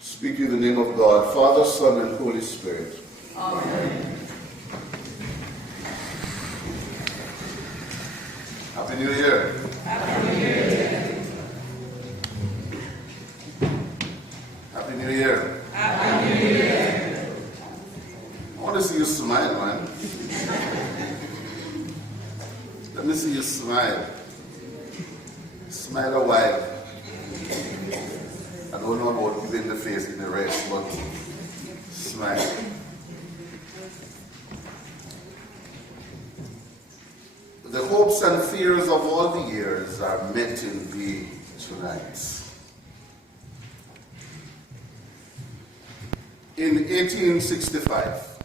Speak in the name of God, Father, Son, and Holy Spirit. Amen. Happy New Year. Happy New Year. Happy New Year. Happy New Year. I want to see you smile, man. Let me see you smile. Smile a while. I don't know about giving the face in the rest, but smile. The hopes and fears of all the years are met in thee tonight. In 1865,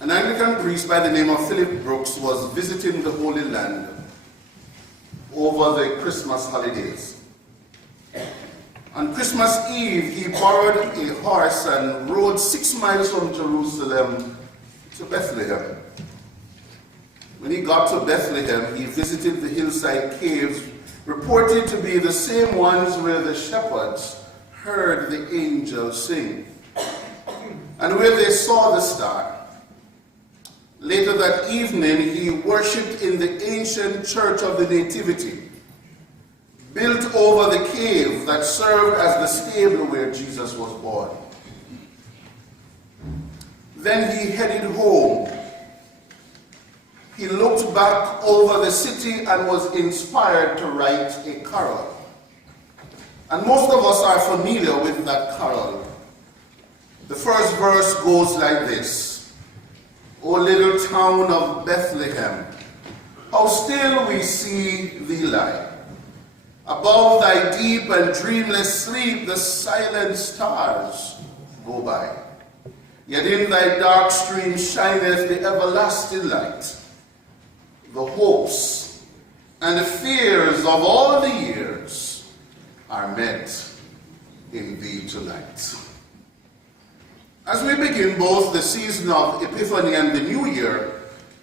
an Anglican priest by the name of Philip Brooks was visiting the Holy Land over the Christmas holidays. On Christmas Eve, he borrowed a horse and rode 6 miles from Jerusalem to Bethlehem. When he got to Bethlehem, he visited the hillside caves, reported to be the same ones where the shepherds heard the angels sing, and where they saw the star. Later that evening, he worshipped in the ancient Church of the Nativity, built over the cave that served as the stable where Jesus was born. Then he headed home. He looked back over the city and was inspired to write a carol. And most of us are familiar with that carol. The first verse goes like this: O little town of Bethlehem, how still we see thee lie. Above thy deep and dreamless sleep, the silent stars go by. Yet in thy dark stream shineth the everlasting light. The hopes and the fears of all the years are met in thee tonight. As we begin both the season of Epiphany and the New Year,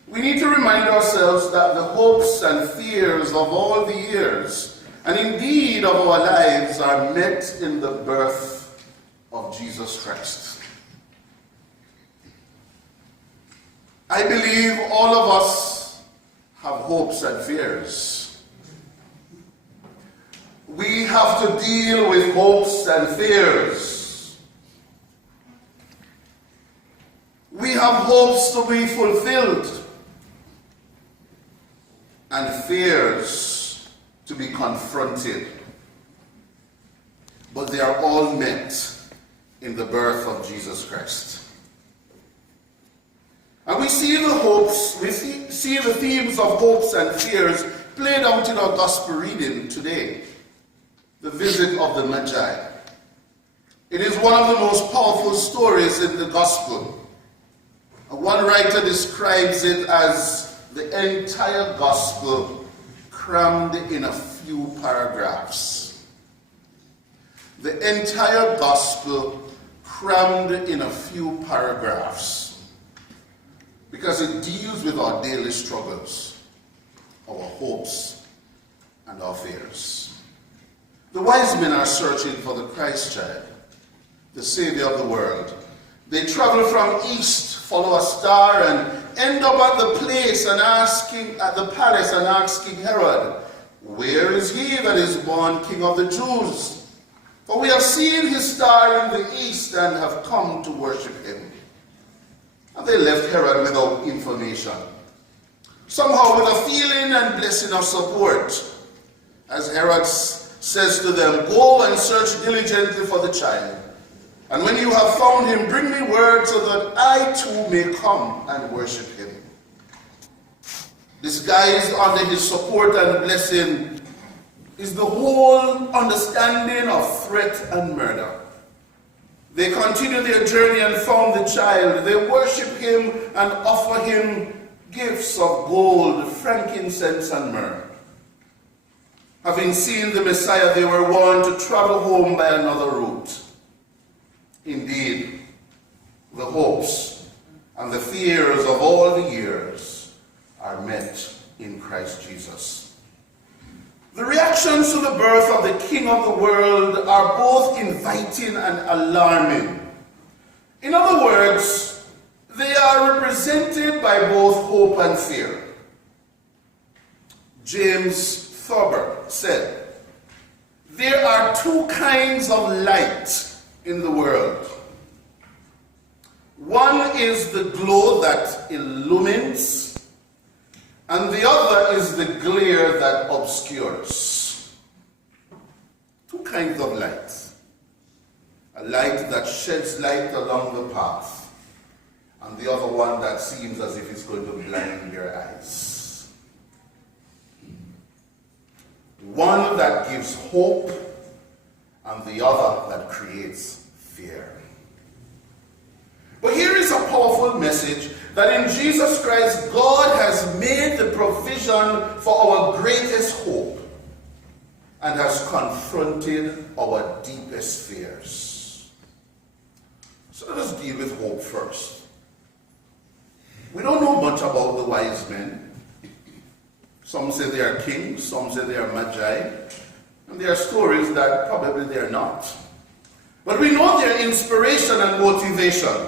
we need to remind ourselves that the hopes and fears of all the years, and indeed of our lives, are met in the birth of Jesus Christ. I believe all of us have hopes and fears. We have to deal with hopes and fears. We have hopes to be fulfilled and fears to be confronted. But they are all met in the birth of Jesus Christ. And we see the hopes, we see the themes of hopes and fears played out in our gospel reading today. The visit of the Magi. It is one of the most powerful stories in the gospel. One writer describes it as the entire gospel crammed in a few paragraphs. The entire gospel crammed in a few paragraphs. Because it deals with our daily struggles, our hopes, and our fears. The wise men are searching for the Christ child, the Savior of the world. They travel from east, follow a star, and end up at the palace and asking Herod, "Where is he that is born King of the Jews? For we have seen his star in the east and have come to worship him." And they left Herod without information, somehow with a feeling and blessing of support, as Herod says to them, "Go and search diligently for the child. And when you have found him, bring me word so that I too may come and worship him." Disguised under his support and blessing is the whole understanding of threat and murder. They continue their journey and found the child. They worship him and offer him gifts of gold, frankincense, and myrrh. Having seen the Messiah, they were warned to travel home by another route. Indeed, the hopes and the fears of all the years are met in Christ Jesus. The reactions to the birth of the King of the world are both inviting and alarming. In other words, they are represented by both hope and fear. James Thurber said, "There are two kinds of light in the world. One is the glow that illumines, and the other is the glare that obscures." Two kinds of light. A light that sheds light along the path, and the other one that seems as if it's going to blind your eyes. One that gives hope, and the other that creates fear. But here is a powerful message that in Jesus Christ, God has made the provision for our greatest hope and has confronted our deepest fears. So let us deal with hope first. We don't know much about the wise men. Some say they are kings, some say they are magi, and there are stories that probably they are not. But we know their inspiration and motivation.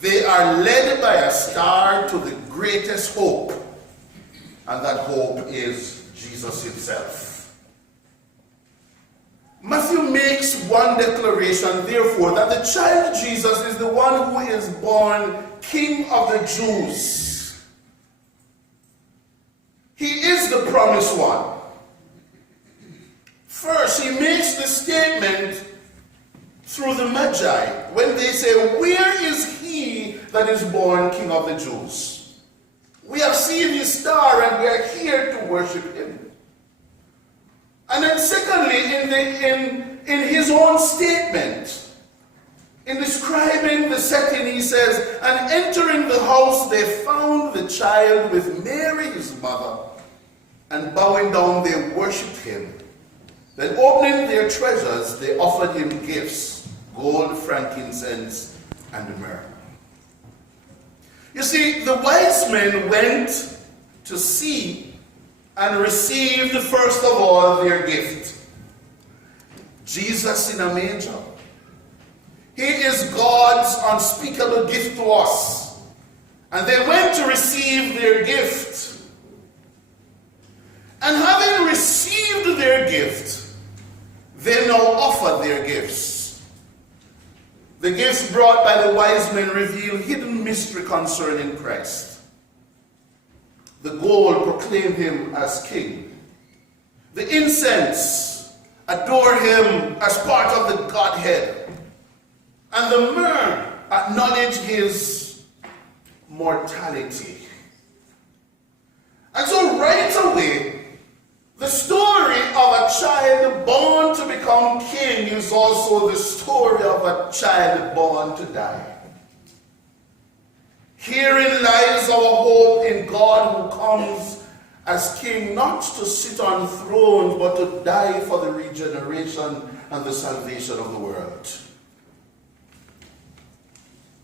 They are led by a star to the greatest hope, and that hope is Jesus himself. Matthew makes one declaration, therefore, that the child Jesus is the one who is born King of the Jews. He is the promised one. First, he makes the statement through the Magi when they say, "Where is he that is born King of the Jews? We have seen his star and we are here to worship him." And then secondly, in his own statement, in describing the setting, he says, "And entering the house, they found the child with Mary, his mother, and bowing down, they worshipped him. Then opening their treasures, they offered him gifts, gold, frankincense, and myrrh." You see, the wise men went to see and received first of all their gift. Jesus in a manger. He is God's unspeakable gift to us. And they went to receive their gift. And having received their gift, they now offer their gifts. The gifts brought by the wise men reveal hidden mystery concerning Christ. The gold proclaimed him as king. The incense adore him as part of the Godhead. And the myrrh acknowledge his mortality. And so right away, the story of a child born to become king is also the story of a child born to die. Herein lies our hope in God who comes as king, not to sit on thrones, but to die for the regeneration and the salvation of the world.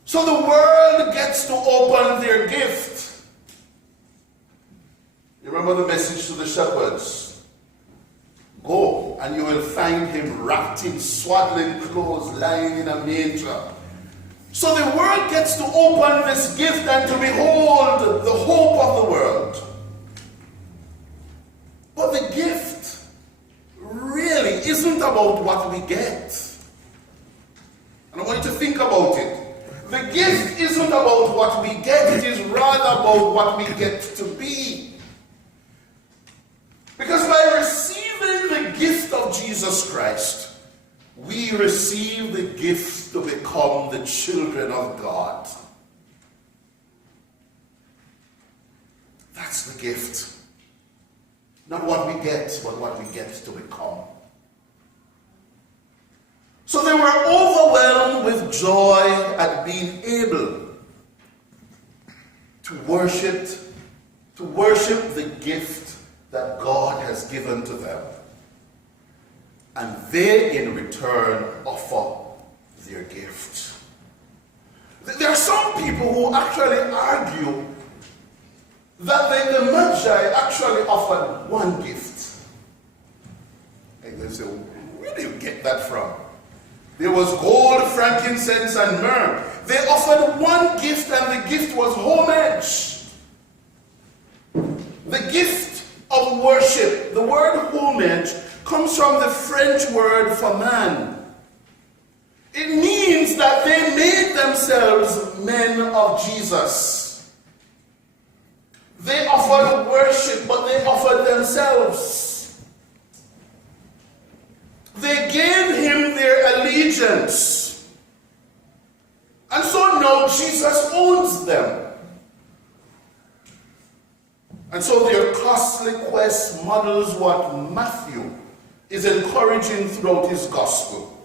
So the world gets to open their gift. You remember the message to the shepherds? Go, and you will find him wrapped in swaddling clothes, lying in a manger. So the world gets to open this gift and to behold the hope of the world. But the gift really isn't about what we get. And I want you to think about it. The gift isn't about what we get, it is rather about what we get to be. Because by receiving the gift of Jesus Christ, we receive the gift to become the children of God. That's Not what we get, but what we get to become. So they were overwhelmed with joy at being able to worship the gift that God has given to them. And they in return offer their gift. There are some people who actually argue that the Magi actually offered one gift. And they say, where do you get that from? There was gold, frankincense, and myrrh. They offered one gift, and the gift was homage. The gift of worship. The word homage comes from the French word for man. It means that they made themselves men of Jesus. They offered worship, but they offered themselves. They gave him their allegiance. And so now Jesus owns them. And so their costly quest models what Matthew is encouraging throughout his gospel.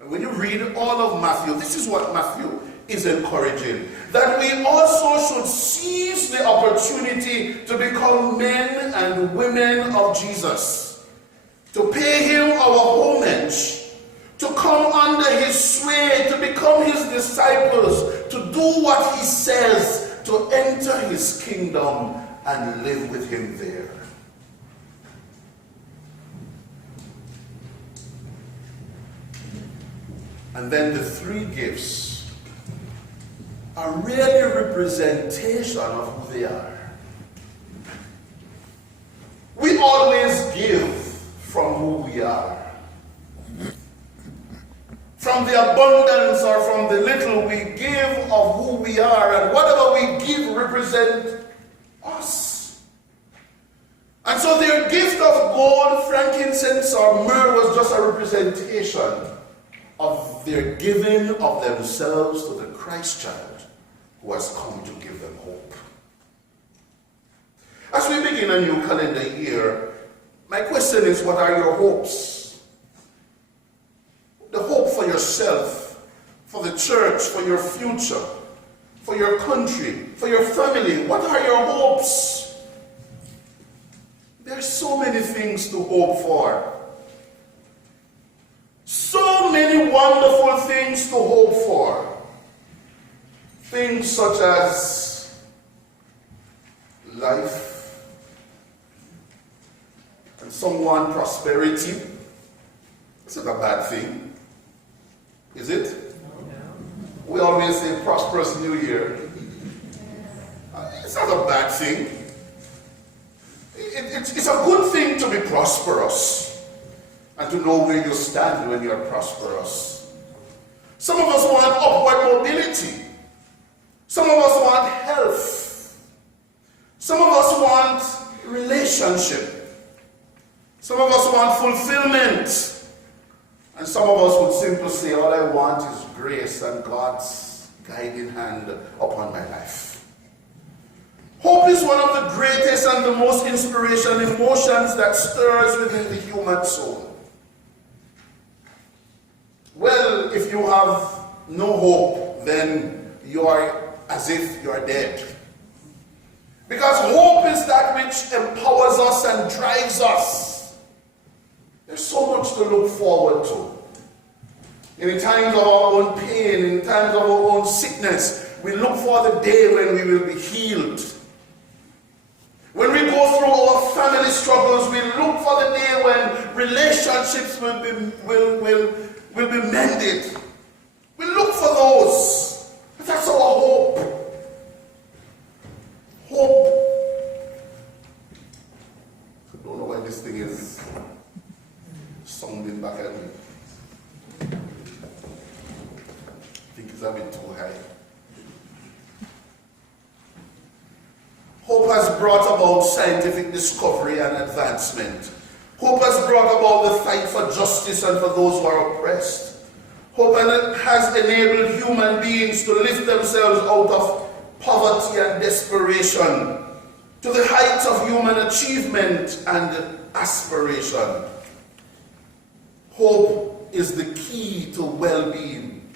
And when you read all of Matthew, this is what Matthew is encouraging. That we also should seize the opportunity to become men and women of Jesus. To pay him our homage, to come under his sway, to become his disciples, to do what he says, to enter his kingdom and live with him there. And then the three gifts are really a representation of who they are. We always give from who we are. From the abundance or from the little we give of who we are, and whatever we give represents us. And so their gift of gold, frankincense, or myrrh was just a representation of their giving of themselves to the Christ child who has come to give them hope. As we begin a new calendar year, my question is, what are your hopes? The hope for yourself, for the church, for your future, for your country, for your family. What are your hopes? There are so many things to hope for. So many wonderful things to hope for. Things such as life, and some want prosperity. It's not a bad thing, is it? No. We always say prosperous new year. It's not a bad thing. It's a good thing to be prosperous and to know where you stand when you're prosperous. Some of us want upward mobility. Some of us want health. Some of us want relationship. Some of us want fulfillment. And some of us would simply say, all I want is grace and God's guiding hand upon my life. Hope is one of the greatest and the most inspirational emotions that stirs within the human soul. Well, if you have no hope, then you are as if you are dead. Because hope is that which empowers us and drives us. There's so much to look forward to. In times of our own pain, in times of our own sickness, we look for the day when we will be healed. When we go through our family struggles, we look for the day when relationships will be mended. We look for those. But that's our hope. Hope. I don't know why this thing is sounding back at me. I think it's a bit too high. Hope has brought about scientific discovery and advancement. Hope has brought about the fight for justice and for those who are oppressed. Hope has enabled human beings to lift themselves out of poverty and desperation, to the heights of human achievement and aspiration. Hope is the key to well-being,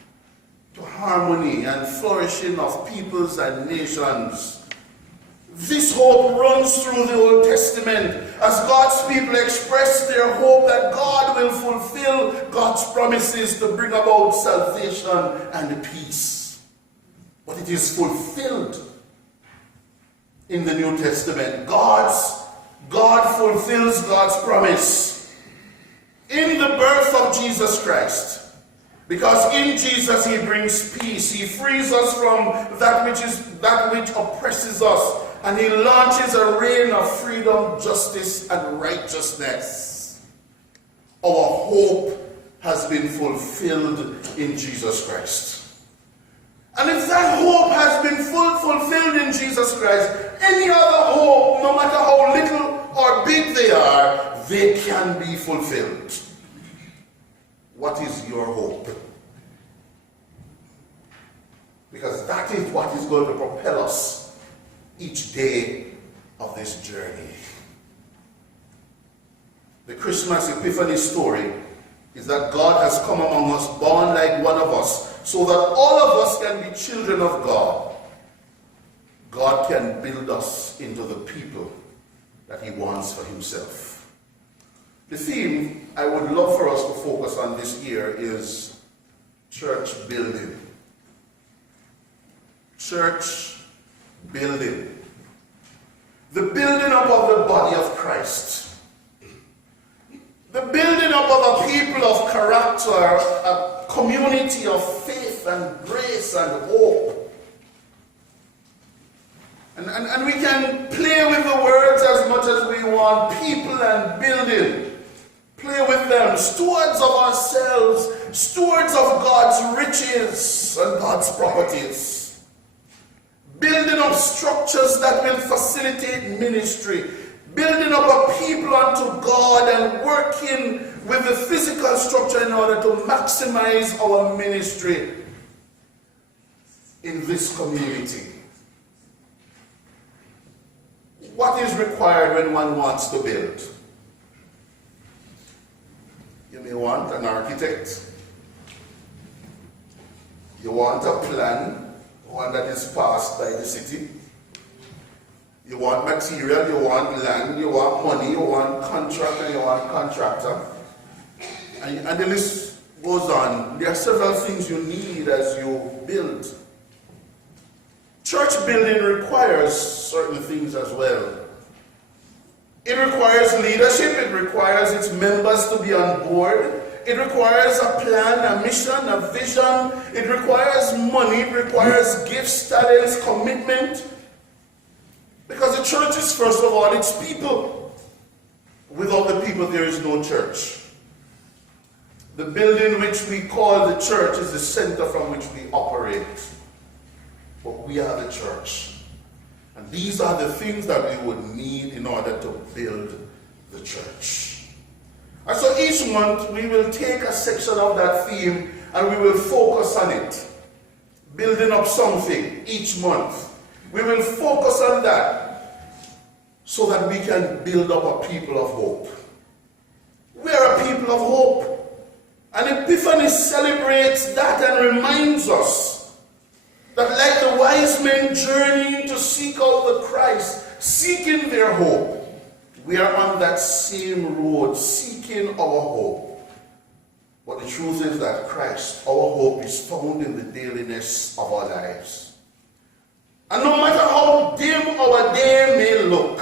to harmony and flourishing of peoples and nations. This hope runs through the Old Testament as God's people express their hope that God will fulfill God's promises to bring about salvation and peace. But it is fulfilled in the New Testament. God fulfills God's promise in the birth of Jesus Christ. Because in Jesus he brings peace. He frees us from that which oppresses us. And he launches a reign of freedom, justice, and righteousness. Our hope has been fulfilled in Jesus Christ. And if that hope has been fulfilled in Jesus Christ, any other hope, no matter how little or big they can be fulfilled. What is your hope? Because that is what is going to propel us each day of this journey. The Christmas Epiphany story is that God has come among us, born like one of us, so that all of us can be children of God. God can build us into the people that he wants for himself. The theme I would love for us to focus on this year is church building. Church building. The building up of the body of Christ. The building up of a people of character, a community of faith and grace and hope. And we can play with the words as much as we want. People and building. Play with them. Stewards of ourselves. Stewards of God's riches and God's properties. Building up structures that will facilitate ministry. Building up a people unto God and working with the physical structure in order to maximize our ministry in this community. What is required when one wants to build? You may want an architect. You want a plan. One that is passed by the city. You want material, you want land, you want money, you want contract, and you want contractor. And the list goes on. There are several things you need as you build. Church building requires certain things as well. It requires leadership, it requires its members to be on board. It requires a plan, a mission, a vision. It requires money. It requires gifts, talents, commitment. Because the church is, first of all, it's people. Without the people, there is no church. The building which we call the church is the center from which we operate. But we are the church. And these are the things that we would need in order to build the church. And so each month we will take a section of that theme and we will focus on it. Building up something each month. We will focus on that so that we can build up a people of hope. We are a people of hope. And Epiphany celebrates that and reminds us that like the wise men journeying to seek out the Christ, seeking their hope, we are on that same road, seeking our hope. But the truth is that Christ, our hope, is found in the dailiness of our lives. And no matter how dim our day may look,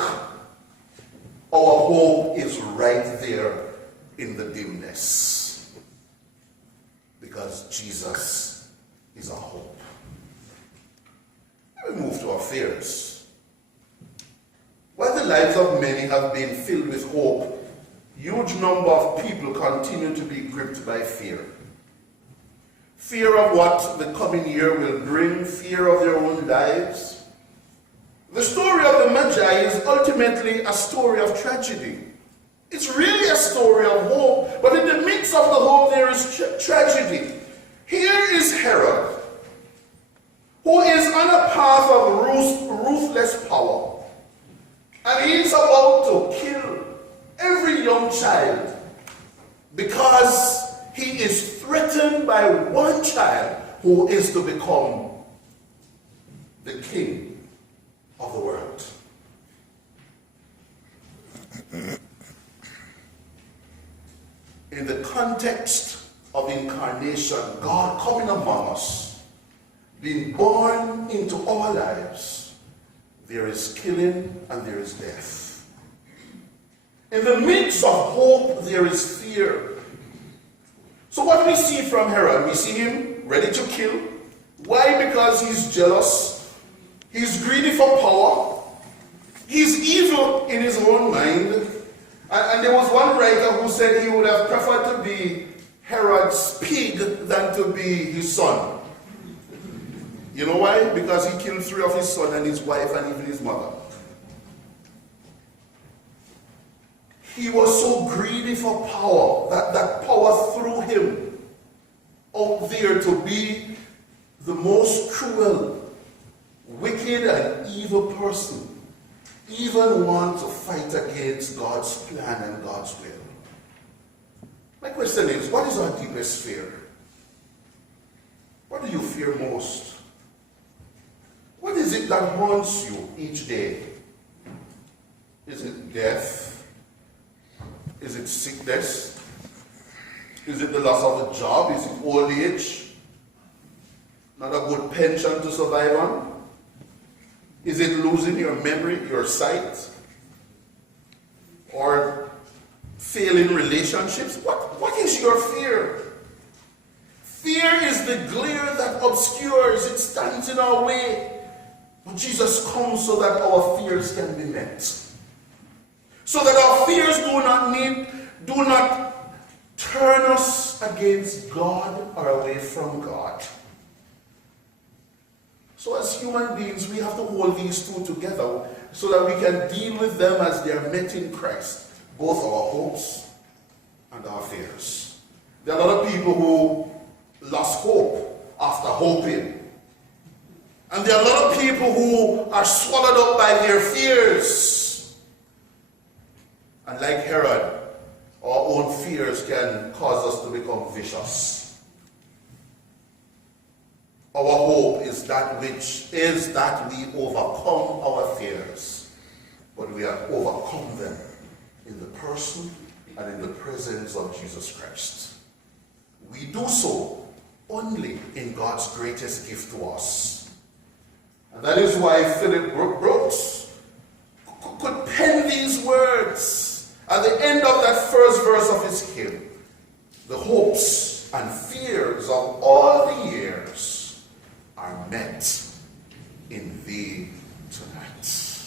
our hope is right there in the dimness. Because Jesus is our hope. Let me move to our fears. While the lives of many have been filled with hope, huge number of people continue to be gripped by fear. Fear of what the coming year will bring, fear of their own lives. The story of the Magi is ultimately a story of tragedy. It's really a story of hope, but in the midst of the hope there is tragedy. Here is Herod, who is on a path of ruthless power. And he's about to kill every young child because he is threatened by one child who is to become the king of the world. In the context of incarnation, God coming among us, being born into our lives, there is killing and there is death. In the midst of hope, there is fear. So what do we see from Herod? We see him ready to kill. Why? Because he's jealous. He's greedy for power. He's evil in his own mind. And there was one writer who said he would have preferred to be Herod's pig than to be his son. You know why? Because he killed 3 of his sons and his wife and even his mother. He was so greedy for power that power threw him out there to be the most cruel, wicked and evil person. Even want to fight against God's plan and God's will. My question is, what is our deepest fear? What do you fear most? What is it that haunts you each day? Is it death? Is it sickness? Is it the loss of a job? Is it old age? Not a good pension to survive on? Is it losing your memory, your sight? Or failing relationships? What is your fear? Fear is the glare that obscures, it stands in our way. But Jesus comes so that our fears can be met. So that our fears do not turn us against God or away from God. So as human beings, we have to hold these two together so that we can deal with them as they are met in Christ. Both our hopes and our fears. There are a lot of people who lost hope after hoping. And there are a lot of people who are swallowed up by their fears. And like Herod, our own fears can cause us to become vicious. Our hope is that we overcome our fears, but we have overcome them in the person and in the presence of Jesus Christ. We do so only in God's greatest gift to us. And that is why Philip Brooks could pen these words at the end of that first verse of his hymn. The hopes and fears of all the years are met in thee tonight.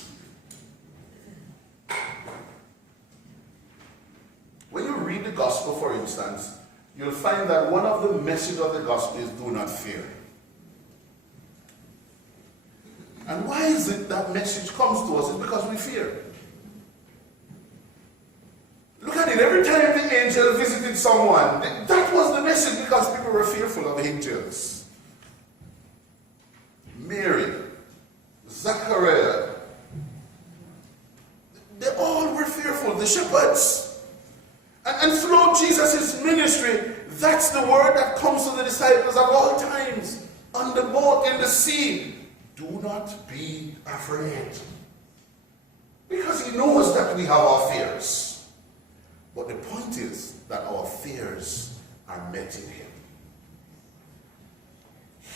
When you read the gospel, for instance, you'll find that one of the messages of the gospel is do not fear. And why is it that message comes to us? It's because we fear. Look at it, every time the angel visited someone, that was the message, because people were fearful of angels. Mary, Zachariah, they all were fearful, the shepherds. And throughout Jesus' ministry, that's the word that comes to the disciples at all times. On the boat, in the sea, do not be afraid. Because he knows that we have our fears. But the point is that our fears are met in him.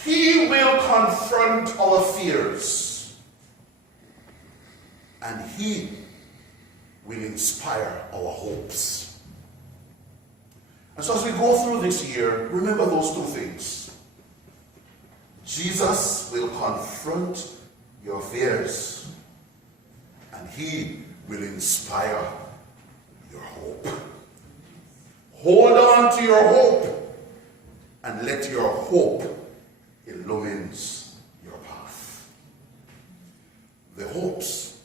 He will confront our fears. And he will inspire our hopes. And so as we go through this year, remember those two things. Jesus will confront your fears. And he will inspire your hope. Hold on to your hope. And let your hope illumines your path. The hopes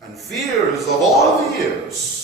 and fears of all the years